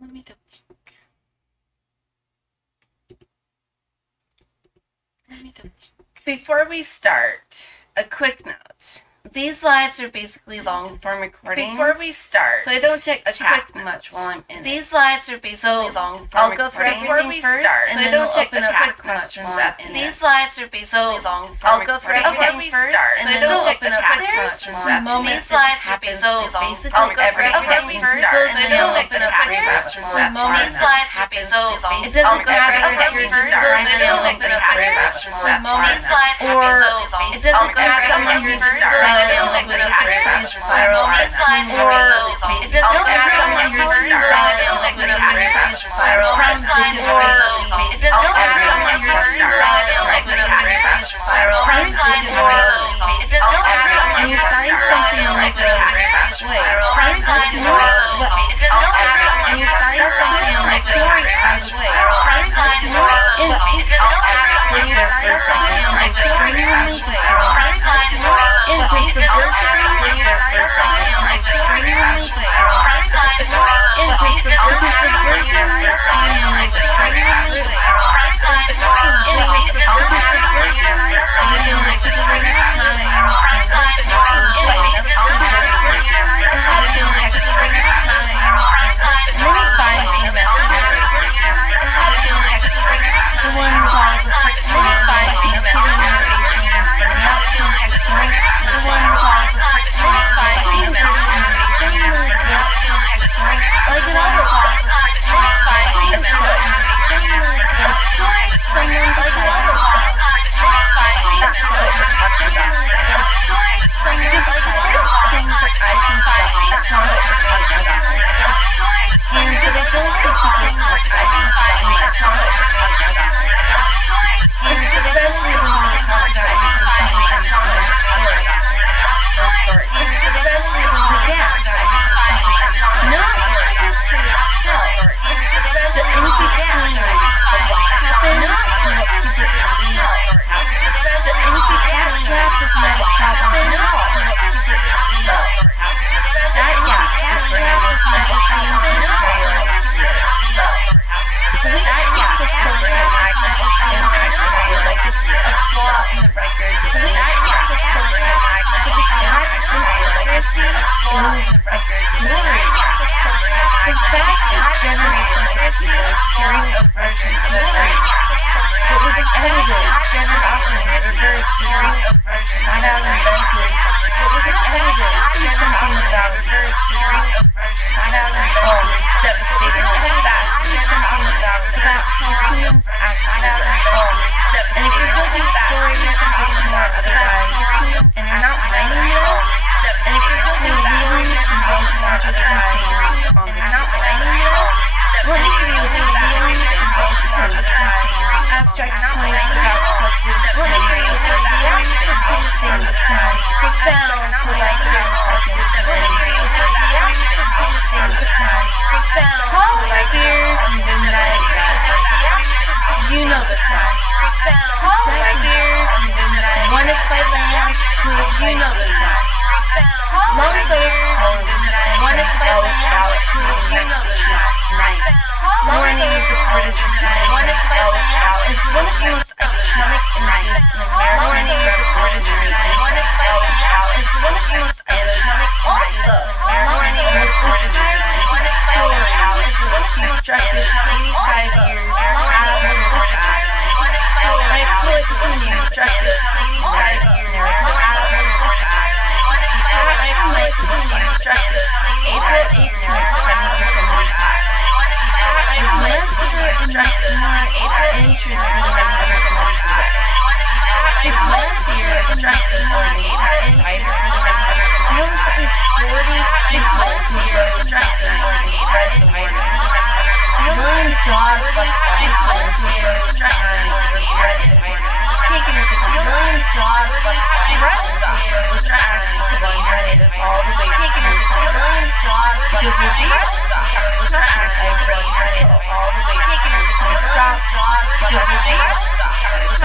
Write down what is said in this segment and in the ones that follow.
Let me double check. Before we start, a quick note. These lives are basically long-form recordings. Before we start, so I don't check chat much while I'm in. These lives are basically long-form recordings. I'll go through everything first, and then I'll open up for questions at the end. These lives are basically long-form recordings. I'll go through everything first, and then I'll open up for questions at the end. These lives are basically long-form recordings. I'll go through everything first, and then I'll open up for questions at the end. These lives are basically long-form recordings. It doesn't matter if you're starting, and then I'll open up for questions at the end. These lives are basically long-form recordings. It doesn't matter if you're starting. They'll check the spiral. These lines are basically long. It doesn't matter someone who's starting. They'll check the spiral. These lines are basically long. It doesn't matter someone who's starting. They'll check the spiral. These lines are basically long. It doesn't matter someone who's starting. They'll check the spiral. These lines are basically long. It doesn't matter someone who's starting. They'll check the spiral. These lines are basically long. It doesn't matter someone who's starting. They'll check the spiral. These lines are basically long. Increase the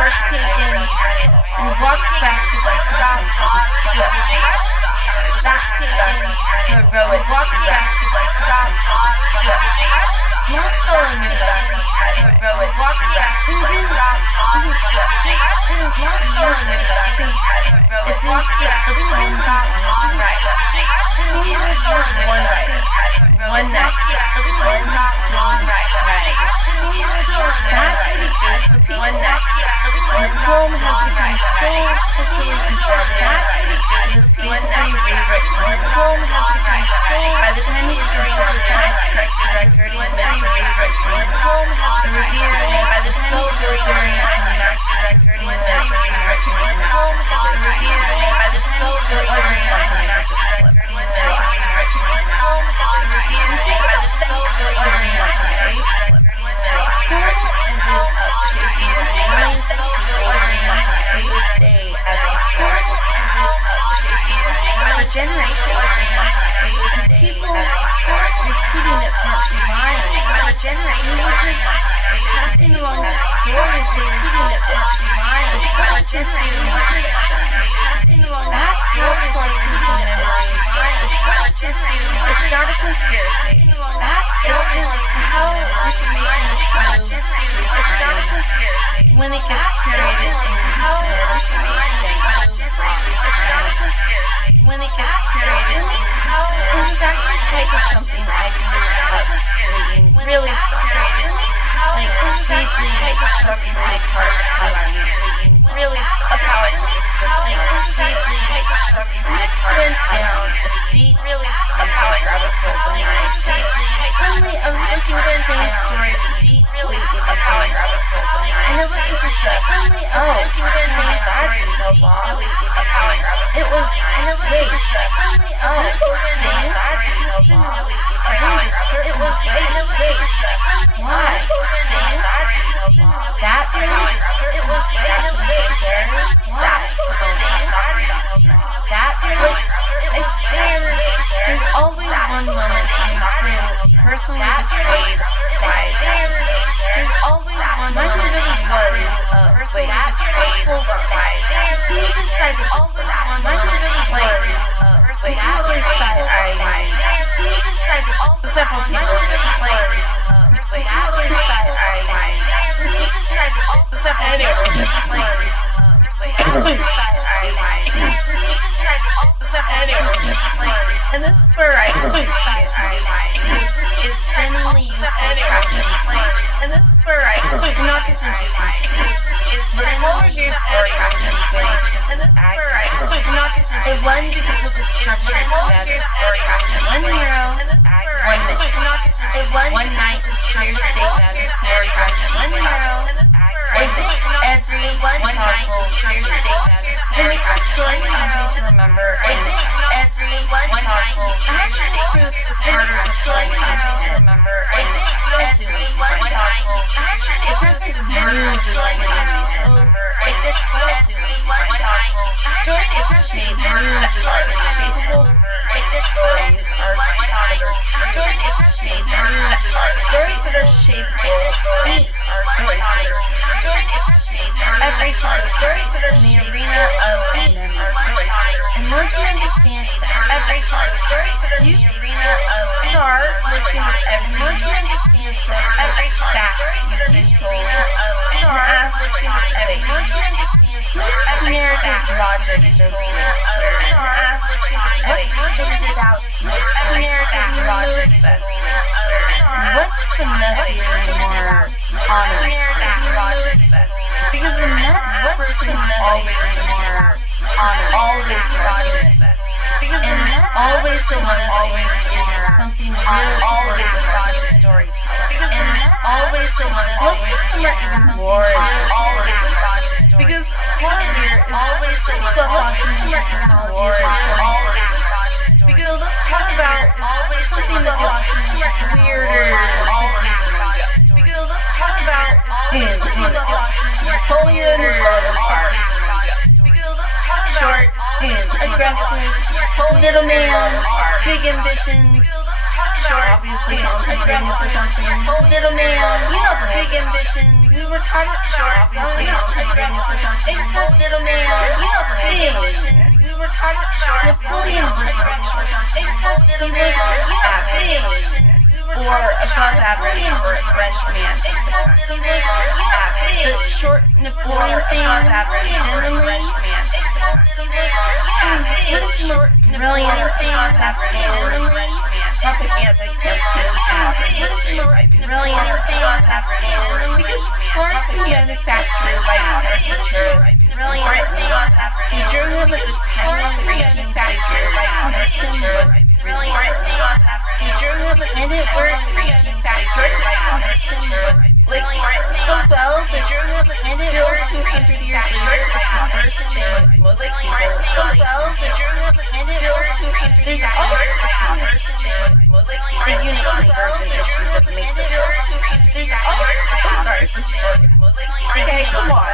birth rate, Heroic. Walk back to the stop. Little man, big ambitions, obviously aggressive for something. Little man, big ambitions. We were taught short, obviously aggressive for something. Except little man, big ambitions. We were taught short. Napoleon was aggressive for something. Except little man, big ambitions. or above average for a French man. He was average. The short Napoleon thing average for a French man. What is the most brilliant thing average? Propaganda against brilliant things because Florence is manufactured by caricaturists. Brilliant things. He drew him as a tiny manufactured by caricaturists. Brilliant things. He drew him and it works manufactured by caricaturists. Like, so well, the drew him and it works 200 years later. It's the first thing with most people. So well, the drew him and it works 200 years later. The unicorn version just that makes it work. There's sorry. Okay, come on.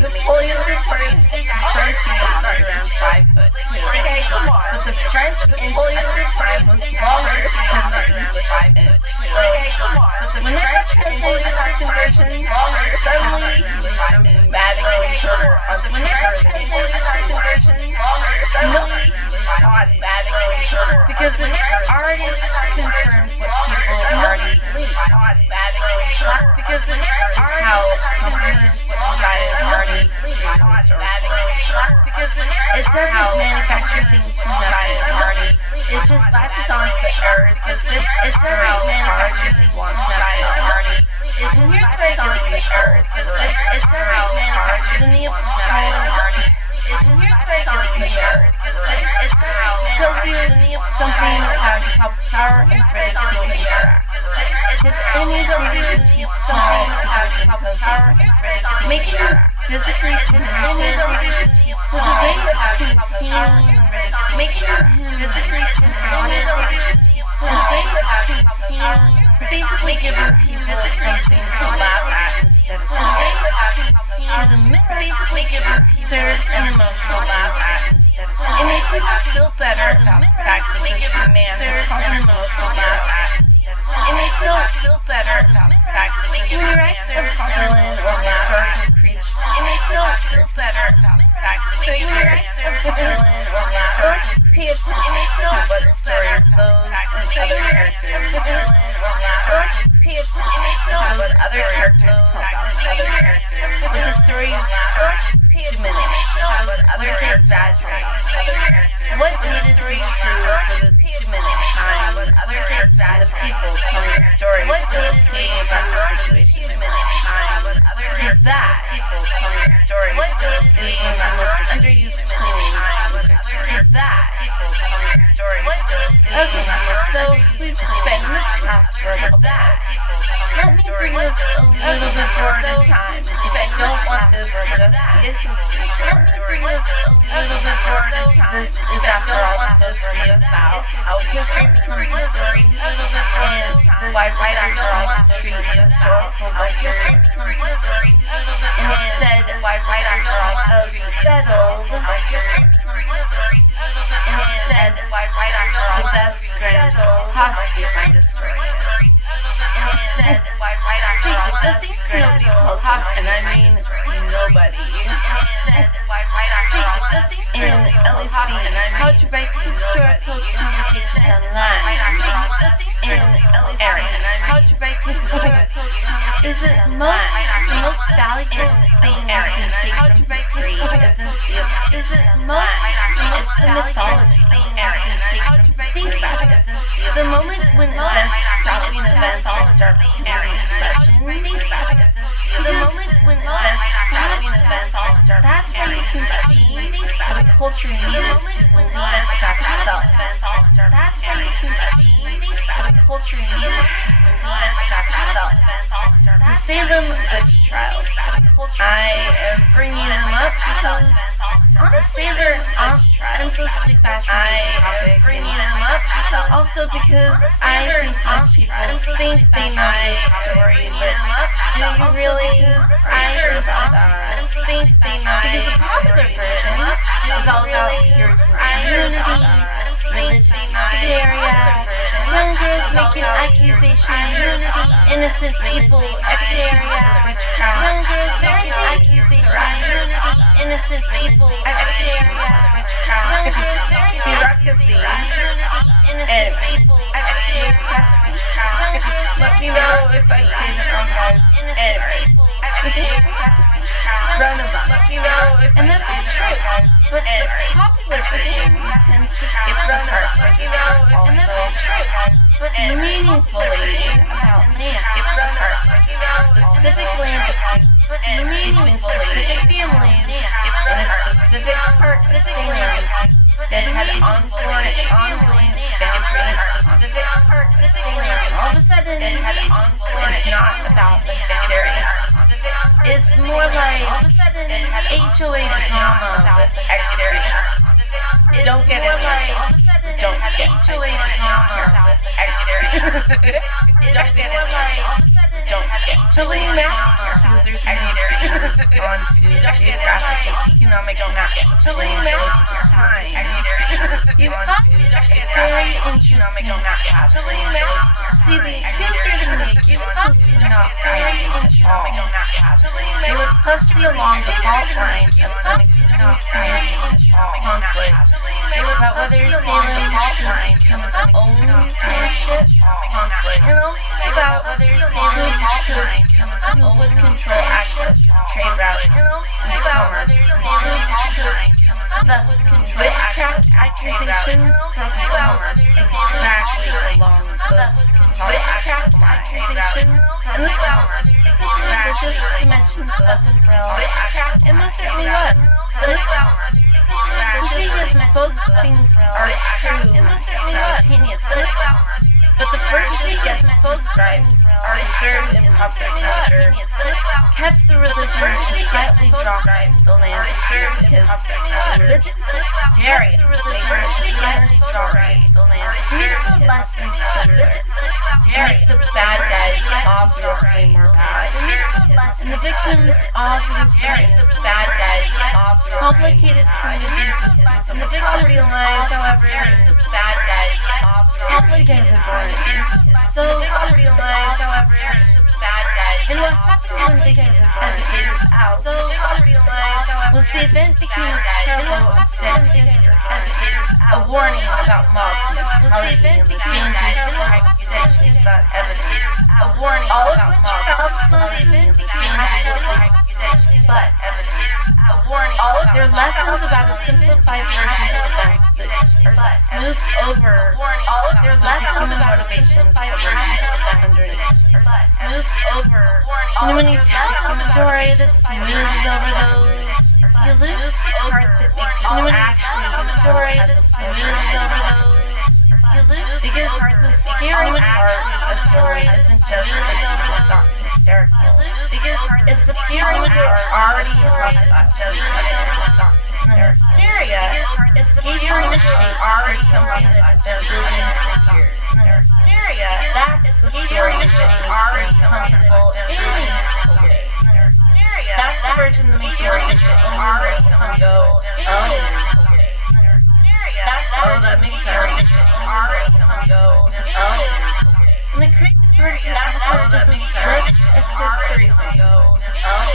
Napoleon reported French humans start around 5 foot. Okay, come on. But the French Napoleon reported was longer than start around 5 foot. Okay, come on. But the French translated our conversion suddenly dramatically shorter on the translated our conversion suddenly dramatically shorter because it's already confirmed what people already believe. Because it's how computers already because it doesn't manufacture things from nothing. It just latches on to the errors that it doesn't manufacture things from nothing. It just latches on to the errors that it doesn't manufacture the Neapolitan. It just latches on to the errors that it tells you something about how power and threat will interact. His enemies will be small about how power and threat making you physically competitive. So the way of competing, making you physically competitive. So the way of competing, basically giving people something to laugh at instead of so the myth basically giving serves an emotional laugh at instead of it makes you feel better about the fact that this man serves an emotional laugh at. It makes you feel better about the fact that when you write a villain or historical creature, it makes you feel better about the fact that when you write a villain or historical creature, it makes you what stories those and other characters villain or historical creature, it makes you what other characters tell about but the stories diminish, what other exaggerate, what needed to be true for the diminished time, what other exaggerate people telling the story what is okay about the situation diminished time, what other is that people telling the story what is the most underused tool in fiction is that people telling the story what is okay, so we've spent the past for a little bit. Let me bring this a little bit forward in time if I don't want this to just be a history. Let me bring this a little bit forward in time. This is after all supposed to be about how history becomes a story and why writers are all treat historical records and instead why writers are all settled and instead why writers are all the best grand possibly find a story. And instead, the things nobody tells us, and I mean nobody. And at least how to write historical conversations online. And Aaron, how to write historical is it the most valuable thing you can take from history isn't is it it's the mythology thing you can take from history the moment when events stop being events all start becoming legends. The moment when events stop being events all start that's where you can see the culture needs to believe itself. That's where you can see the culture needs to believe itself. The Salem witch trials. I am bringing them up because honestly they're endlessly fascinating topic. Bringing them up also because I think most people think they know this story, but do you really? Because I think they know because the popular version is all about Puritan unity, religious hysteria, young girls making accusations, innocent people, hysteria, young girls making accusations, innocent people, hysteria, young girls making accusations, innocent people, hysteria, run amok, and that's all true. But the popular version tends to skip the part where the myth also meaningfully about land, specific land between specific families in a specific part of the land that had ongoing boundaries, specific part of the land. All of a sudden, it's not about the boundaries. It's more like HOA drama with exteriors. Don't get it. Don't get HOA drama with exteriors. Don't get it. Don't get it. So when you map users and exteriors onto geographic and economic maps, so when you map time, you find very interesting maps. So when you map, see the users and the geographic do not very interesting maps. They would cluster along the fault lines of an existing conflict about whether Salem should become its own township conflict, and also about whether Salem should become its own would control access to the trade routes and commerce. The witchcraft accusations cross almost exactly along those witchcraft accusations, and this was suspicious to mention Buzzsprout. It most certainly was. The thing is, both things are true simultaneously. But the first thing is, both scribes are observed in popular culture, kept the religion and quietly dropped the land because religious hysteria makes the lessons makes the bad guys obviously more bad. And the victims obviously makes the bad guys complicated communities and the victim realize, however, makes the bad guys complicated communities. So realize, however, the bad guys. And what happened when they get educated out? So realize, was the event became terrible instead a warning about mobs. Was the event became terrible instead without evidence. A warning about mobs. Was the event became terrible but evidence. A warning. There are lessons about a simplified version of events that are smoothed over. There are lessons about motivations of underneath. Smoothed over. And when you tell a story that smooths over those, you lose the part that makes you actually a story that smooths over those. You lose because the scary part of the story isn't just that people got hysterical. Because it's the fear that are already hostile. It's the hysteria. It's the fear that already something that is building fears. It's the hysteria. That's the story that is already comfortable and building fears. It's the hysteria. That's the version of the story that you already come go. That makes sense. And the crazy version this is just a history thing.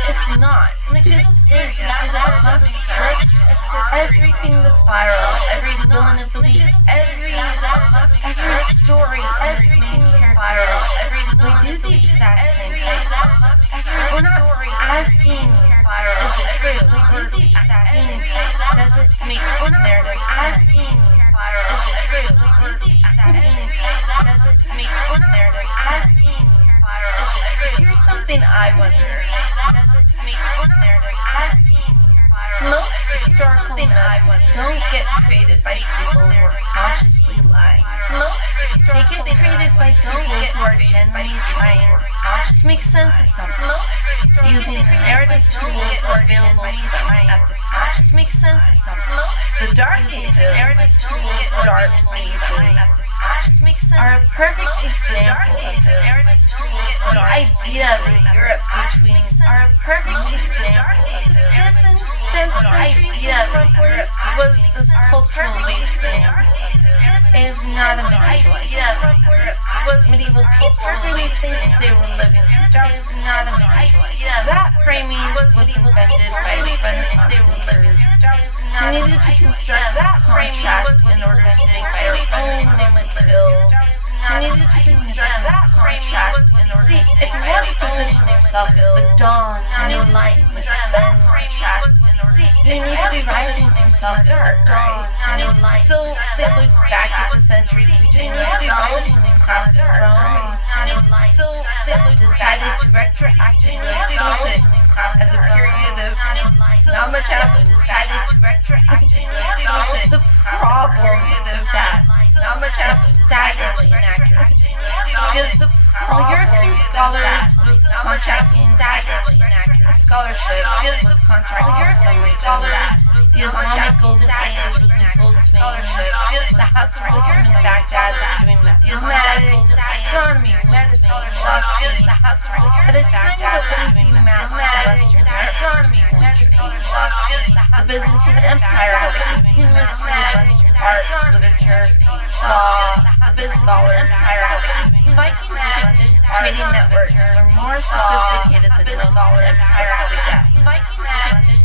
It's not. And to this day, this is just everything that's viral, every villain of the week, every story, every main character, we do the exact same thing. We're not asking, is it true? We do the exact same thing. Does it make this narrative sense? Is it true? We do the exact same thing. Does it make this narrative sense? Is it true? Here's something I wonder. Does it make this narrative sense? Most historical myths don't get created by people who are consciously lying. They get created by people who are genuinely trying to make sense of something, using the narrative tools available to them at the time to make sense of something. The Dark Ages are a perfect example of this. The idea that Europe between are a perfect example of this. The idea that Europe was this cultural wasteland is not a major choice. Medieval people really think that they were living through dark is not a major choice. That framing was invented by they were living through dark. We needed to construct that contrast in order to make our own limit bill. You need to construct that contrast in order. See, if you want to position yourself as the dawn, the new light, then you need to be rising from self-dark, right? So they look back at the centuries between. You need to be rising from self-dark, right? So they decided to retroactively use it as a period of not much happened. Decided to retroactively use the problem of that. Not much happened. Sadly inaccurate. Because European scholars was contracting sadly inaccurate scholarship was contracting European scholars. The Islamic Golden Age was in full swing. The House of Muslim in Baghdad was doing mathematics, astronomy, medicine, philosophy. The House of Muslim in Baghdad was doing mathematics, astronomy, medicine, philosophy. The Byzantine Empire had a continuous stream of art, literature, law. The Byzantine Empire had a Vikings trading networks were more sophisticated than most empire had a guess.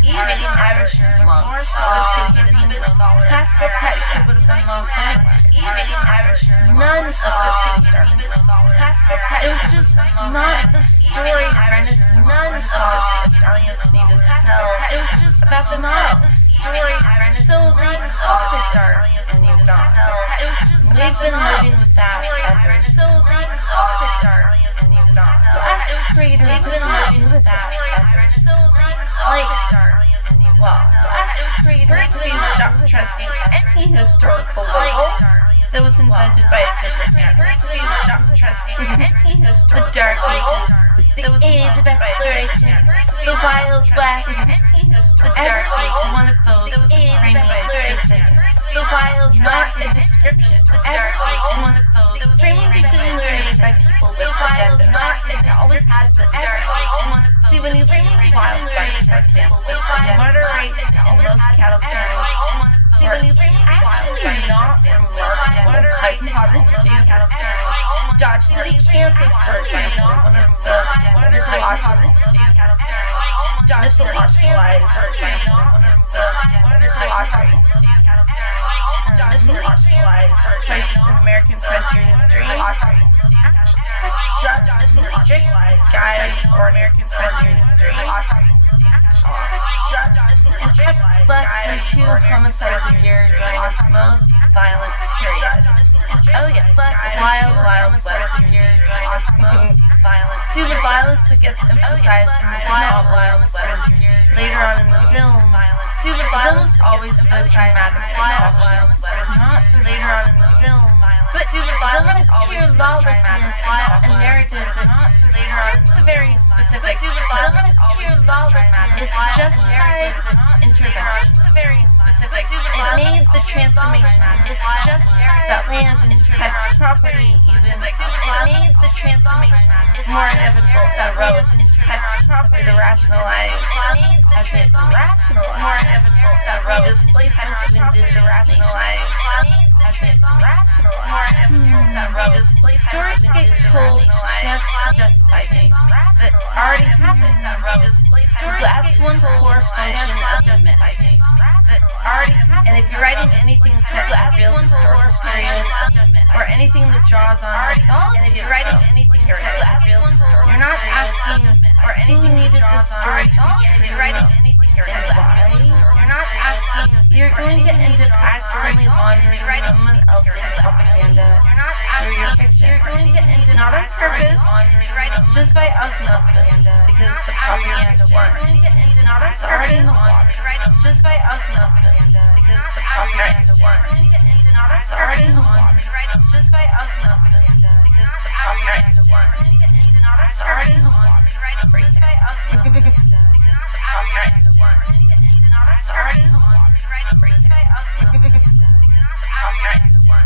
Even Irish monks more sophisticated than most classical text would have been lost anywhere. Even Irish none of this was darkness. Classical text. It was just not the story Renaissance. None of this Italians needed to tell. It was just about the not the story Renaissance. So they called it dark and moved on. It was just we've been living with that ever. So they called it dark and moved on. So as creators, we've been living with that ever. So they called it dark. Well, so as creators, we stop trusting any historical label that was invented by a different man. We stop trusting any historical the Dark Ages, the Age of Exploration, the Wild West, the Dark Ages, one of those framing decision. The Wild West, not a description. The Dark Ages, one of those framing decisions made by people with agenda. It always has been Dark Ages. See, when you look at the Wild West, for example, with the murder rates in most cattle clearings, see, when you look at actually not remarkable hypothesis of cattle clearings, Dodge City, Kansas, for example, one of the mythological Dodge City, Kansas, for example, one of the mythological places in American frontier history. Strict guys or American frontier history. Less than 2 homicides a year during its most violent period. Oh yes, Wild West a year during its most violent. See the violence that gets emphasized in the Wild West later on in the film. See the violence always the dramatic Wild West, not later on in the film. But see the violence pure lawlessness and narrative not later on. It's very specific. See the violence pure lawlessness is justified intervention. It's very specific. It made the transformation. It's justified that land into private property even. It made the transformation more inevitable that land into private property to rationalize as it rationalized more inevitable that displacement of indigenous rationalize as it rationalized more inevitable that displacement of indigenous told just to justify things that already happened. That's one core function of the myth. That already happened. And if you're writing anything set in a real historical period or anything that draws on mythology, and if you're writing anything set in a real historical, you're not asking or anything needed the story to be true. You're writing anything and why. You're not asking. You're going to end up accidentally laundering someone else's propaganda through your fiction. You're going to end up not on purpose, just by osmosis, because the propaganda won. Not on purpose, in the water, just by osmosis, because the propaganda won. Not on purpose, in the water, just by osmosis, because the propaganda won. Not on purpose, in the water, just by osmosis, because the propaganda won. Not on purpose, in the water, just by osmosis, because the propaganda won.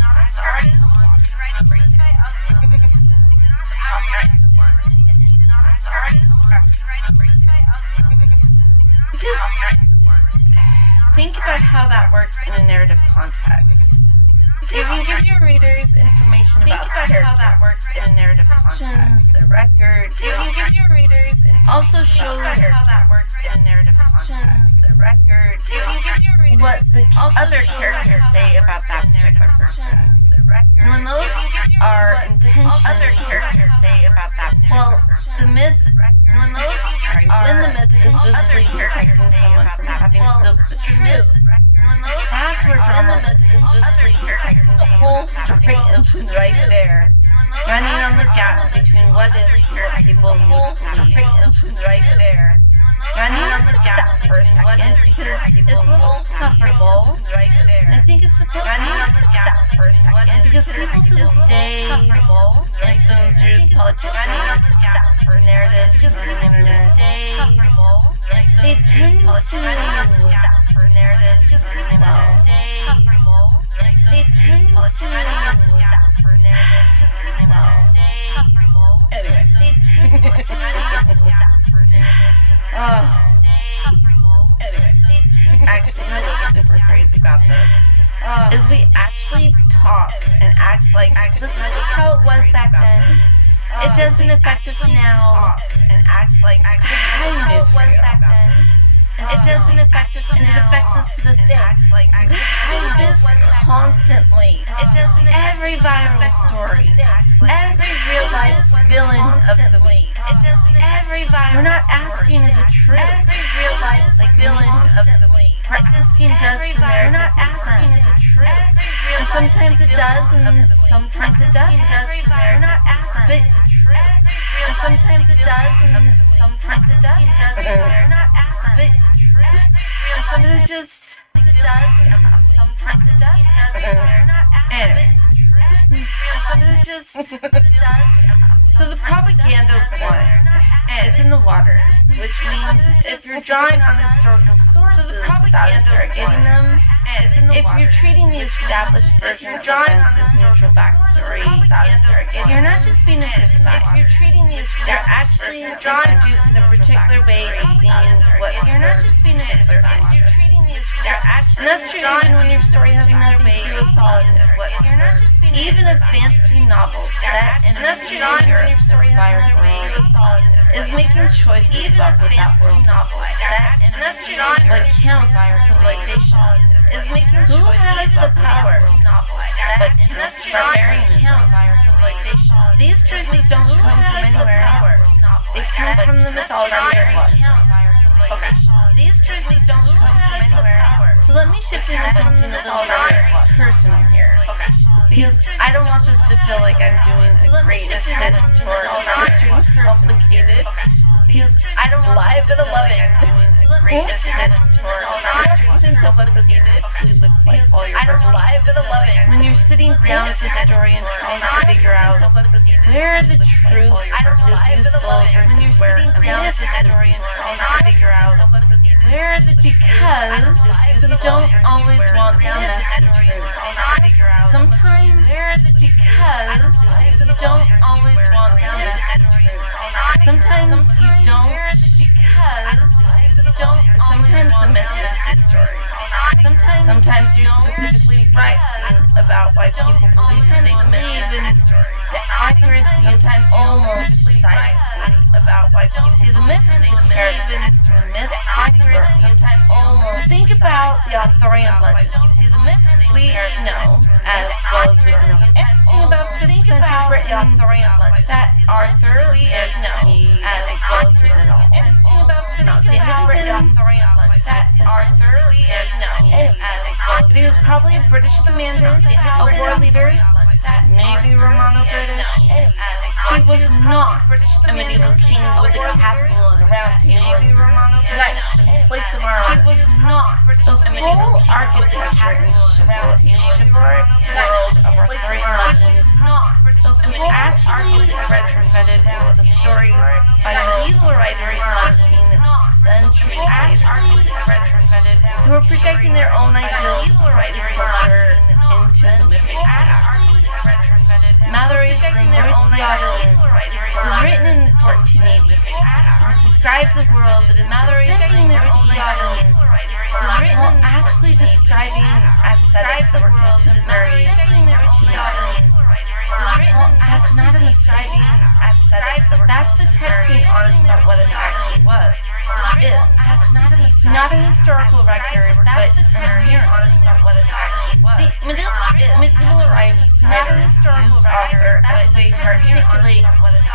Not on purpose, in the water, just by osmosis, because the propaganda won. Not on purpose, in the water, just by osmosis. Because think about how that works in a narrative context. You can give your readers information about how that works in a narrative context. The record. You can give your readers also show how that works in a narrative context. The record. You can give your readers what the other characters say about that particular person. And when those are intentions other characters say about that the myth, and when the myth is visibly protecting someone from having to deal with the truth, that's where drama is visibly protecting the whole story engine right there. Running on the gap between what is here people whole story engine right there. Running on the gap for a second because it's a little insufferable right there. And I think it's supposed to running on the gap for a second because people to this day, influencers, politicians, narratives from the internet, they tend to narratives from the internet, they tend to anyway, they tend to actually, you know what's super crazy about this? Is we actually talk and act like this is how it was back then. It doesn't affect us now. And act like this is how it was back then. It doesn't affect us now. And it affects us to this day. We see this constantly. Every viral story. Every real life villain of the week. Every viral we're not asking is it true. Every real life villain of the week. We're asking does the narrative we're not asking is it true. And sometimes it does and sometimes it doesn't. We're not asking is it true. And sometimes it does and sometimes it doesn't. We're not asking is it true. And sometimes it just it does and sometimes it doesn't. We're not asking. Sometimes it just it does. So the propaganda one is in the water, which means if you're drawing on historical sources without interrogating them, if you're treating the established version of events as neutral backstory without interrogating, you're not just being imprecise. If you're treating the you're actually introducing a particular way of seeing what you're not just being imprecise. And that's true even when your story has nothing to do with politics. Even a fantasy novel set in a genre inspired world is making choices about what that world is set in a genre what counts as civilization is making choices has the power but barbarian counts as civilization. These choices don't come from anywhere. They come from the mythology of what? Okay. These choices don't come from anywhere. So let me shift into something a little more personal here. Okay. Because I don't want this to feel like I'm doing a great assist towards who's complicated. Because I don't want live and loving doing a great assist towards who's complicated. Who looks like all your live and loving. When you're sitting down with the story and trying to figure out where the truth is useful versus when you're sitting down with the story and trying to figure out where the because you don't always want the message truth. Sometimes where the because you don't always want the message truth. Sometimes you don't because you don't. Sometimes the myth is the story. Sometimes you're specifically right about why people believe that they believe in the accuracy is almost sight about why people see the myth they believe in the myth accuracy is almost. Think about the Arthurian legend. We know as well as we don't know anything about 5th century Britain that Arthur we know as well as we don't know anything about 5th century Britain that Arthur we know as well. He was probably a British commander, a war leader, maybe Romano-British. He was not a medieval king with a castle and a round table and knights and plates of armor. He was not. The whole architecture and chivalric world of Arthurian legend was actually retrofitted with the stories by medieval writers working centuries later, who were projecting their own ideals of culture into the mythical past. Mallory's remote theology was written in the 1480s, and it describes a world that is projecting their own ideals. Was written actually describing aesthetics that were contemporary to knowledge. That's not an describing aesthetics. That's the text being honest about what it actually was. Not a historical record, but the text being honest about what it actually was. See, medieval writers use author as a way to articulate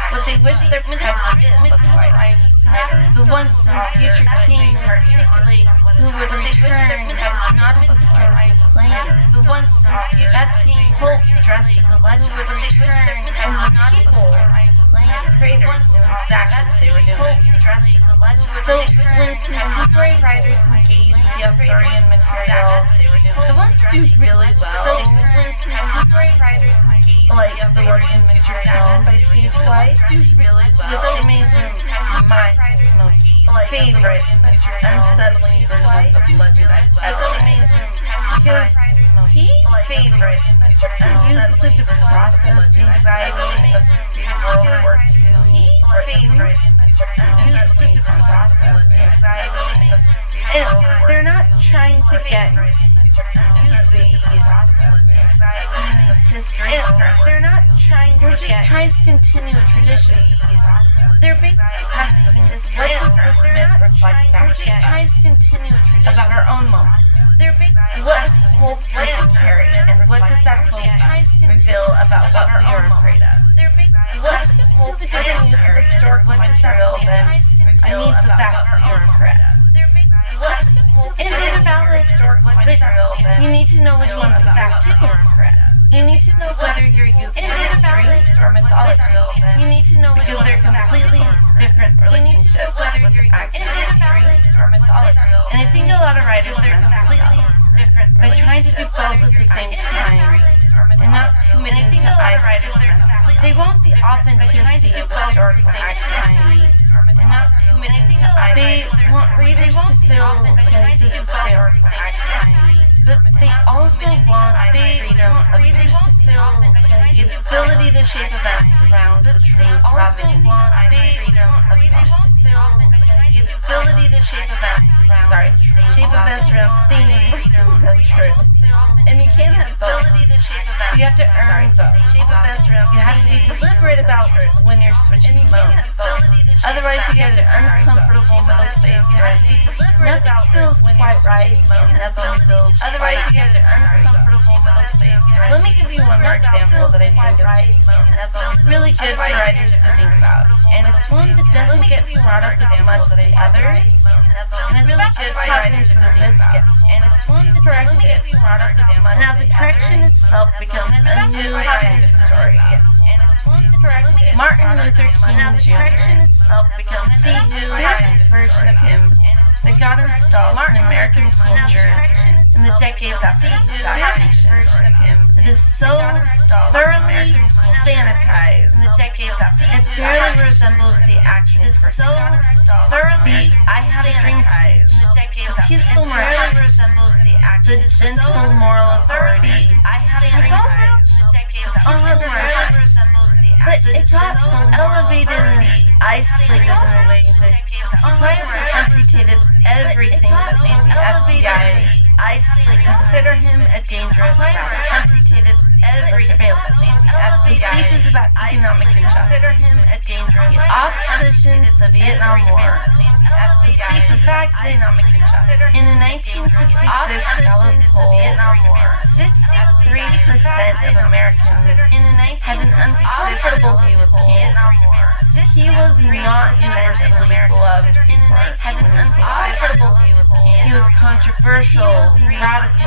what they wish their present looked like. The once and future king who would return as not a historical claim. The once and future that's hope dressed as a legend would return as the people creators knew exactly what they were doing. Hope dressed as a legend. So when contemporary writers engage with the Arthurian material, the ones that do really well, so when contemporary writers engage like the ones in Future Film by T.H. White, do really well. This remains one of my most favorite unsettling versions of legend I've ever read. Because he favorite uses it to process the anxiety of World War II. Uses it to process the anxiety of and they're not trying to get history. They're not trying to just trying to continue a tradition. They're basically asking this, what does this myth reflect back? We're just trying to continue a tradition about our own moments. They're basically what hope does it carry, and what does that hope reveal about what we are afraid of? What hope doesn't use historical material, then I need the facts that you're afraid of. And they're valid historical material, then you need to know which one of the facts you're afraid of. You need to know whether you're using history or mythology. You need to know because they're completely different relationships with actual history or mythology. And I think a lot of writers are completely different by trying to do both at the same time and not committing to either. They want the authenticity of historical accuracy and not committing to either. They want readers to feel that this is historical accuracy. But they also want freedom of readers to feel the ability to shape events around the truth rather than freedom of readers to feel the ability to shape events around shape events around themes of truth. And you can't have both. You have to earn both. Shape events around you have to be deliberate about when you're switching modes. Otherwise you get an uncomfortable middle space where nothing feels quite right and nothing feels otherwise you get an uncomfortable middle space. Let me give you one more example that I think is really good for writers to think about. And it's one that doesn't get brought up as much as the others. And it's really good for writers to think about. And it's one that doesn't get brought up as much. Now the correction itself becomes a new kind of story. And it's one that Martin Luther King Jr. becomes a new version of him that got installed in American culture in the decades after his assassination. That is so thoroughly sanitized in the decades after it barely resembles the actual person. So thoroughly, I Have a Dream speech, the peaceful morality, the gentle moral authority. I Have a Dream speech, all have morality. But it got elevated and isolated in a way that quietly amputated everything that made the FBI consider him a dangerous threat. Amputated every surveillance that made the FBI. The speech is about economic injustice. The opposition to the Vietnam War. The speech is about economic injustice. In a 1966 Gallup poll, 63% of Americans had an uncomfortable view of King. He was not universally beloved before. Had an uncomfortable view of King. He was controversial, radical,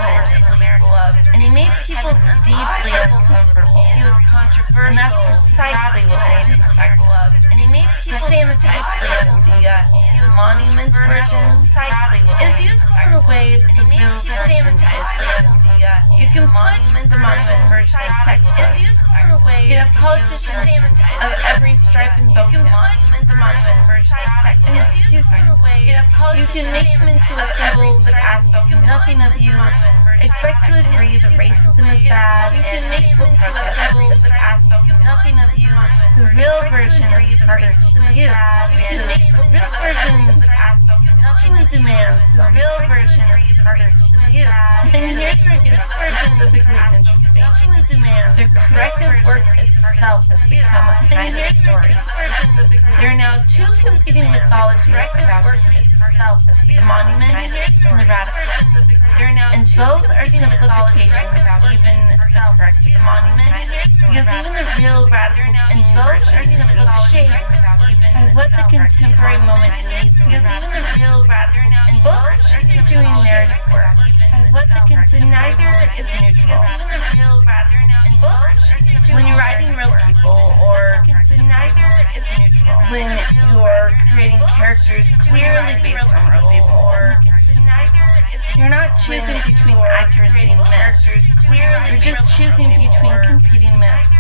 and he made people deeply uncomfortable. He was controversial, and that's precisely what made him effective. And he made people sanitized the monument version is useful in a way that the real version is. You can put the monument version as text is useful in a way you have politicians of every stripe and vote. You can put the monument version as text is useful in a way you can make them into a symbol that asks nothing of you. Expect to agree that racism is bad and peaceful protest that asks nothing of you. The real version is harder to you. Because the real version asks nothing and demands. The real version is harder to you. And here's where it gets version specifically interesting. Their corrective work itself has become a kind of story. There are now two competing mythologies about the monument and the radical. And both are simplifications, even the corrective monument, because even the real radical and both are simply shaped by what the contemporary moment needs. Because even the real radical and both are doing narrative work. Neither is neutral. When you're writing real people, or neither is neutral. When you're creating characters clearly based on real people, or you're not choosing between accuracy and myth. You're just choosing between competing myths.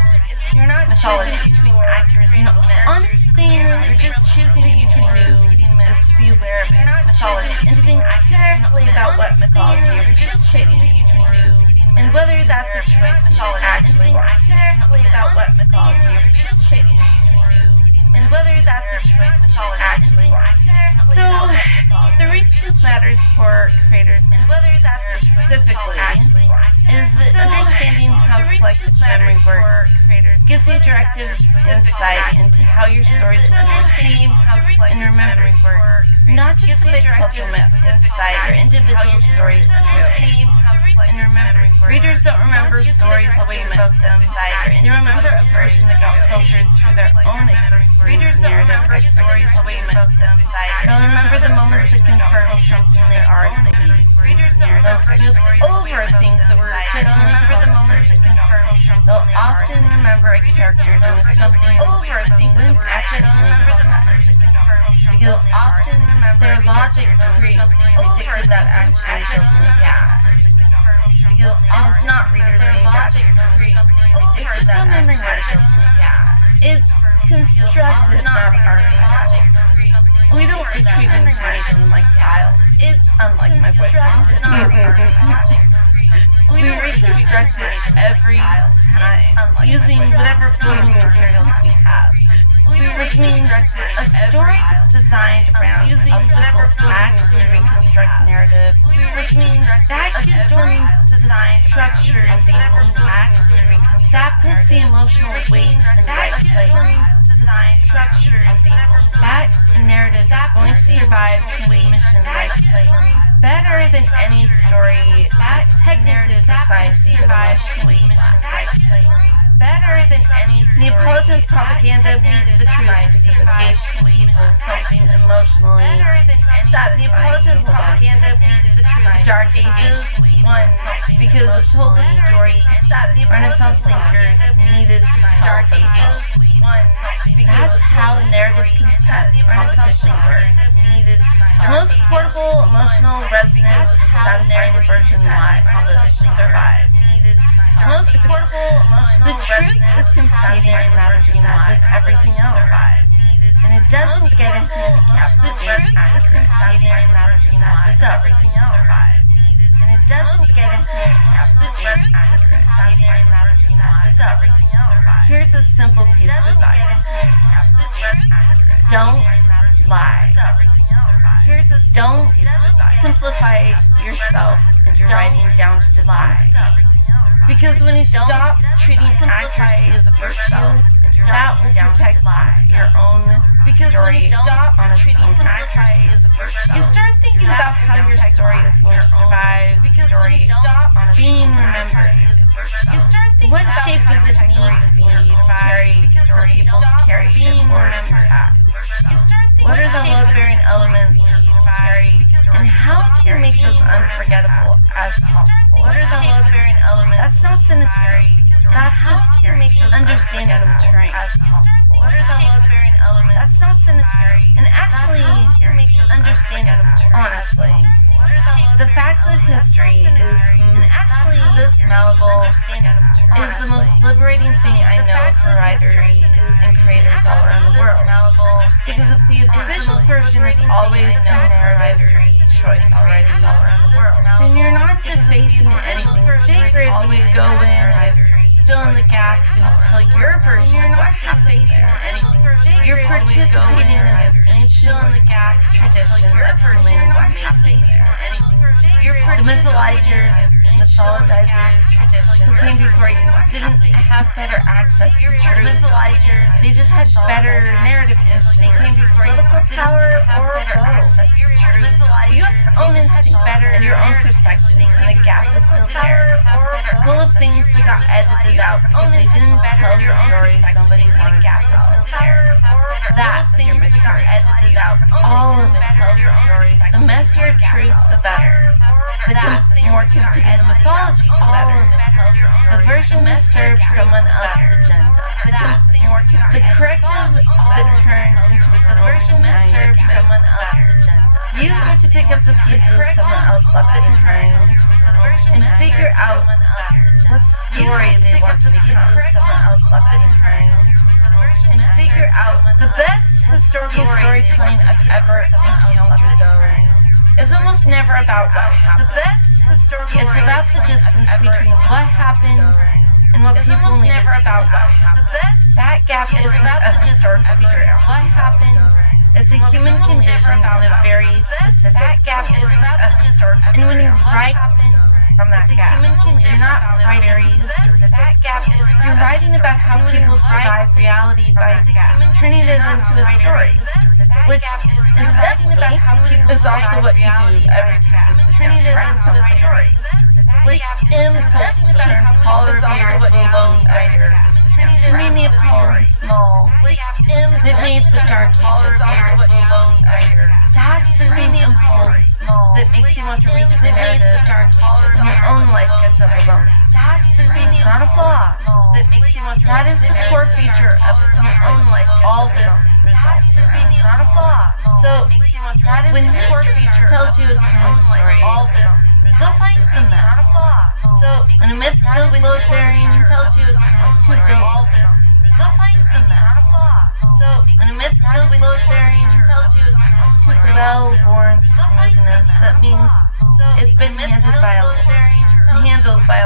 You're not choosing between accuracy and myth. Honestly, you're just choosing between competing myths to be aware of it. Mythology, and to think carefully about what mythology you're just choosing between, and whether that's a choice you actually want. Carefully about what mythology you're just choosing between, and whether that's a choice you actually want. So, the reach this matters for creators, and whether that's specifically is that understanding how collective memory works gives you directive insight into how your stories will be received and remembered. Not just the cultural insight or individual stories too. And remembering readers don't remember stories the way you wrote them. They remember a version that got filtered through their own existing narrative stories the way you wrote them. They'll remember the moments that confirm something they already believed. They'll smooth over things that were genuinely comforting. They'll often remember a character doing something over things that were actually because often their logic predicted that actually something because it's not readers being logic it's just not memory works. It's constructed, not archived. We don't retrieve information like files. It's unlike my boyfriend. We reconstruct it every time using whatever building materials we have. Which means a story that's designed around using whatever actually reconstruct narrative, which means that gives them structure and that puts the emotional weight in the right place. Structure that narrative is going to survive transmission in the right place. Better than any story that technically decides to survive transmission in the right place. Better than any story. Neapolitan's propaganda beat the truth because it gave people something emotionally satisfying. Neapolitan's propaganda beat the truth. The Dark Ages won because it told the story Renaissance thinkers needed to tell themselves. That's how narrative competition works. The most portable, emotional, resonant, and satisfying version live survives. The most portable, emotional, the truth is competing in that arena with everything else. And it doesn't get a handicap. The truth is competing in that arena with everything else. And it doesn't get a handicap. The truth is competing in that arena with everything else. Here's a simple piece of advice. Don't lie. Don't simplify yourself and your writing down to dishonesty. Because when you stop treating accuracy as a virtue, that will protect your own story on its own accuracy as a virtue. You start thinking about how your story is going to survive being remembered. You start thinking what shape does it need to be to carry for people to carry being remembered at? What are the load-bearing elements to carry, and how do you make those unforgettable as possible? What are the load-bearing elements? That's not cynicism. That's just understanding the terrain as possible. What are the load-bearing elements? That's not cynicism. And actually, understanding the terrain. Honestly, the fact that history is this malleable is the most liberating thing I know for writers and creators all around the world. Because if the official version is always the narrative choice all writers all around the world, then you're not defacing anything sacred when you go in and fill in the gap and tell your version of what happened there. You're participating in this ancient tradition of filming what happened there. The mythologers mythologizers who came before you didn't have better access to truth. They just had better narrative instincts, political power, or better access to truth. You have your own instinct, better and your own perspective, and the gap is still there. Full of things that got edited out because they didn't tell the story somebody wanted to tell. That's your material. All of it tells the story. The messier truth, the better. The more complicated the mythology, the better. The version that serves someone else's agenda. The corrective that turned into its version that serves someone else's agenda. You get to pick up the pieces someone else left behind and figure out what story they want to become. And figure out the best historical storytelling I've ever encountered, though, is almost never about what happened. It's about the distance between what happened and what people needed to do. That gap isn't a historical figure. What happened? It's a human condition in a very specific way. And when you write from that gap, you're not writing specific. You're writing about how people survive reality by turning it into a story, which incidentally is also what you do every time you turn it into a story. Which impulse to turn Paul Revere into a lone writer, made the poem small. It made the Dark Ages dark. That's the same impulse that makes you want to reach the narrative in your own life gets overwhelmed. That's the same, it's not a flaw. That is the core feature of your own life. All this results. It's not a flaw. So when history tells you a true story, go find some myths. So when a myth feels load-bearing, tells you it comes to build. Go find some myths. So when a myth feels load-bearing, tells you it comes to build. Well-worn smoothness. That means it's been handled by a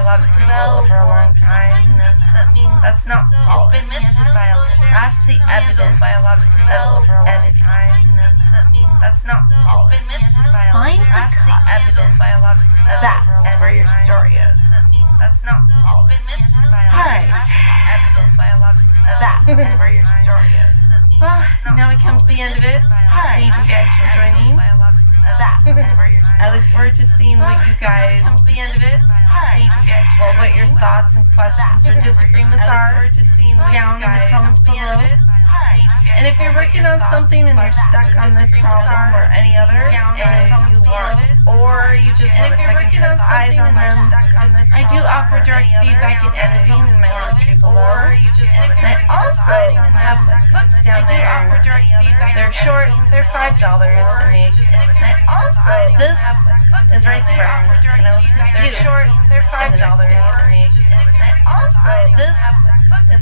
lot of people over a long time. That's not polish. That's the evidence of editing. That's not polish. Find the evidence. That's where your story is. That's not polish. Alright. That's where your story is. Well, now we come to the end of it. Thank you guys for joining. I look forward to seeing what you guys what your thoughts and questions or disagreements are down in the comments below. And if you're working on something and you're stuck on this problem or any other, and you want, or you just want a second set of eyes on them, I do offer direct feedback and editing in my little tree below. And I also have books down there. They're short, they're $5, and they exist. And also, this is WriteSparky, and I will see you in the next video. And also, this is